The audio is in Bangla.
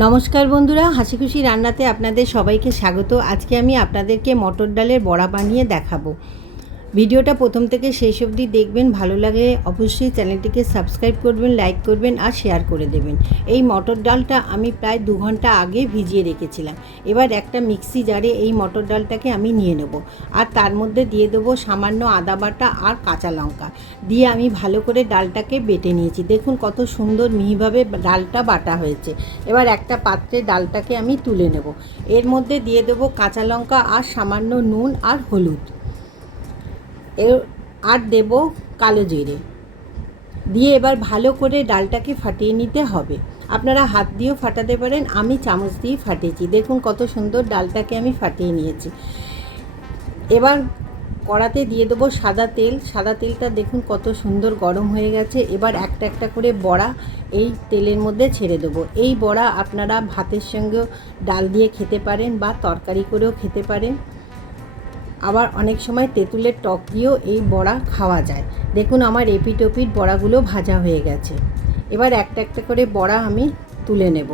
নমস্কার বন্ধুরা, হাসি খুশি রান্নাতে আপনাদের সবাইকে স্বাগত। আজকে আমি আপনাদেরকে মটর ডালের বড়া বানিয়ে দেখাবো। ভিডিওটা প্রথম থেকে শেষ অবধি দেখবেন। ভালো লাগলে অবশ্যই চ্যানেলটিকে সাবস্ক্রাইব করবেন, লাইক করবেন আর শেয়ার করে দেবেন। এই মটর ডালটা আমি প্রায় 2 ঘন্টা আগে ভিজিয়ে রেখেছিলাম। এবার একটা মিক্সি জারে এই মটর ডালটাকে আমি নিয়ে নেব, আর তার মধ্যে দিয়ে দেবো সামান্য আদা বাটা আর কাঁচা লঙ্কা দিয়ে আমি ভালো করে ডালটাকে বেটে নিয়েছি। দেখুন কত সুন্দর মিহিভাবে ডালটা বাটা হয়েছে। এবার একটা পাত্রে ডালটাকে আমি তুলে নেব। এর মধ্যে দিয়ে দেবো কাঁচা লঙ্কা আর সামান্য নুন আর হলুদ, আর দেব কালো জিরে দিয়ে এবার ভালো করে ডালটাকে ফাটিয়ে নিতে হবে। আপনারা হাত দিয়েও ফাটাতে পারেন, আমি চামচ দিয়ে ফাটিয়েছি। দেখুন কত সুন্দর ডালটাকে আমি ফাটিয়ে নিয়েছি। এবার কড়াতে দিয়ে দেবো সাদা তেল। সাদা তেলটা দেখুন কত সুন্দর গরম হয়ে গেছে। এবার একটা একটা করে বড়া এই তেলের মধ্যে ছেড়ে দেবো। এই বড়া আপনারা ভাতের সঙ্গেও ডাল দিয়ে খেতে পারেন বা তরকারি করেও খেতে পারেন। আবার অনেক সময় তেঁতুলের টক দিয়েও এই বড়া খাওয়া যায়। দেখুন আমার এপিট ওপিট বড়াগুলো ভাজা হয়ে গেছে। এবার একটা একটা করে বড়া আমি তুলে নেব।